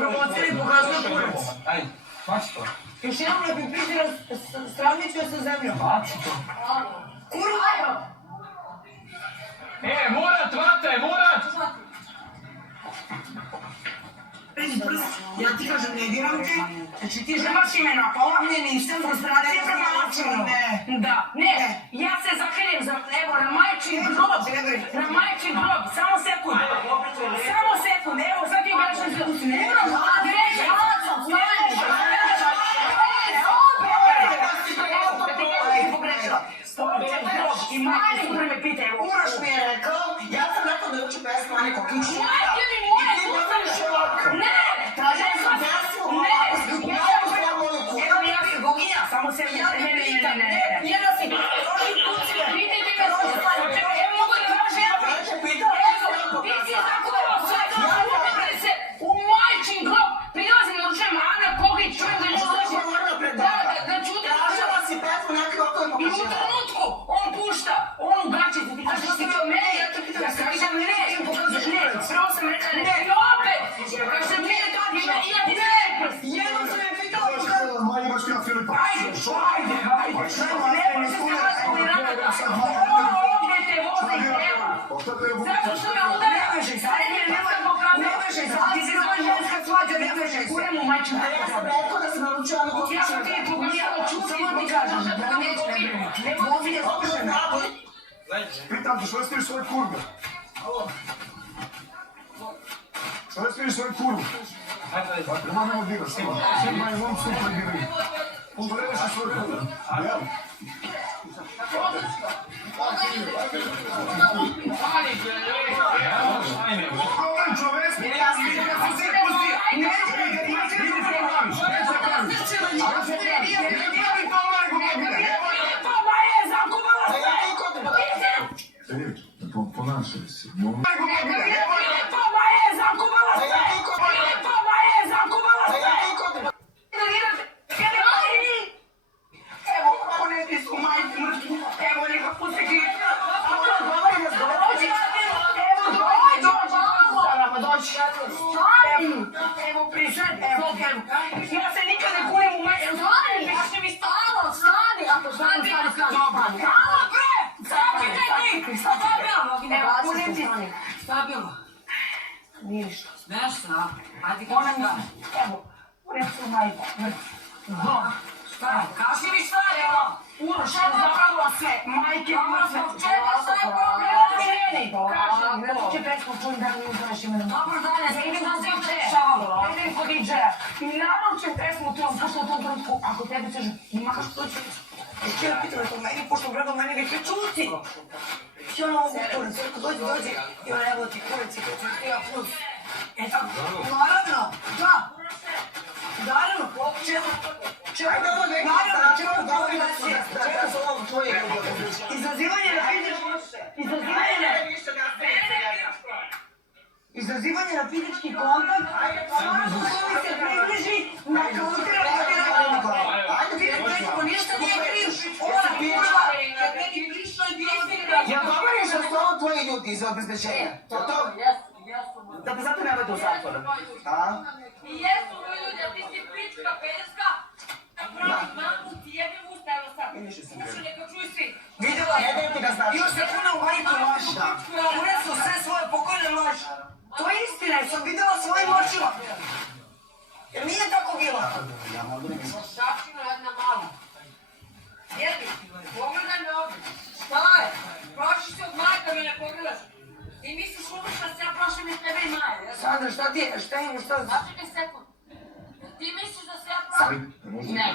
provocili, pokazuje kurac. Ajde, baci to. Još jednom ne pipiti, stravnit ću sa zemljom. Baci to. Kurva! Murat, vrate, Murat! Ja ti kažem, ne diram te, znači ti žemaš ime na pola, nisam frustracija prema načinu. Da, ne, ja se zakrijem za, evo, na majčin grob, samo sekund, evo, sad ti obraćam se, i majke sutra me pita, evo. Uroš mi je rekao, ja sam rekao da uči pesmu Ane Kokići. Majke mi moje, ne! Tražim sam pesmu, evo ja bih Boginja. Samo se ne. Jedna si, roži kucine. Vidite ga, evo mogu da tražim, ti si zakuvala sve se u majčin grob, prilazim da učujem Ana Kokić, čujem da ću da čutim. Tražila si pesmu neki okolo I u trenutku on pušta, on u gačicu, ti kažeš ti kao mene, ja sam rekao ne, prvo sam rekao ne, i opet, kažem ne, ja ti ne, jednom sam je pitala pokazala. Manje imaš ti na Filipa. ajde, ne može se razgovor i rada, ovdje te vozi, evo, zato što me udara, sad je nema pokazati, Ne veže se, ti si svoja ženska svađa, ne veže se. kurem u majčinu, Ja sam rekao da sam naručila na Kokići. ja sam ti je pogledala, čuti, ti kažeš da ne vozi je slušena. Pitam te, što ne stiviš svoje kurve? Što ne stiviš svoje kurve? Dakle, možemo dirati, sve manje momci su prediraju. Što ne veši svoje kurve? Jel? Problem čovek, ponašaj se. Evo, poneti su majke mrtvi. Evo, neka pusti klip. Evo, prisad, evo. Ja se nikad ne kurim u majke. Stani mi stalo, stani, ako stani. Dobro. Stalo, bre! Stabilno! Evo, poneti. Stabilno. Nije ništa. Nešto, ajde Ona mi, kaži evo, poneti su majke mrtvi. šta, kaži mi šta je ovo? Uroš, ja zapravila sve, majke mrtve. Čekaj, šta je problem? Ne može pesmu čujem da mi uzmeš imenom. Dobro, Danja, Ja idem sam kod se DJ-a. Idem kod DJ-a. I naručim pesmu tu vam pušta u tom trenutku. Ako tebi kaže, imaš to će... Čeo pitao to meni, pošto gledao meni već čuti. I ono ovo kurac, dođi. I ono evo ti kurac i to ću ja plus. E tako, naravno, da. Naravno, Izazivanje na fizički kontakt, svako koji se približi na kautira ništa nije kriv, ona kurva, kad meni prišlo i bilo mi. Ja govorim što su ovo tvoji ljudi iz obezbeđenja. Da te zato ne vede u zatvoru. I jesu moji ljudi, a ti si pička, pedeska. Napravi ti jebim usta, evo sad. Slušaj, neka čuj svi. Vidjela, jedem ti ga znaš. Još se puno u majku laža. One su sve svoje pokojne laži. To je istina, jer sam vidjela svojim očima. Jer nije tako bilo. Šapčina jedna mala. Jedi, pogledaj me ovdje. Šta je? Prošiš se od maja da me ne pogledaš. Ti misliš uvijek da se ja prošlim iz tebe i maja. Sandra, šta ti je? Šta imaš? Začekaj sekund. Ti misliš da se ja prošlim? Ne.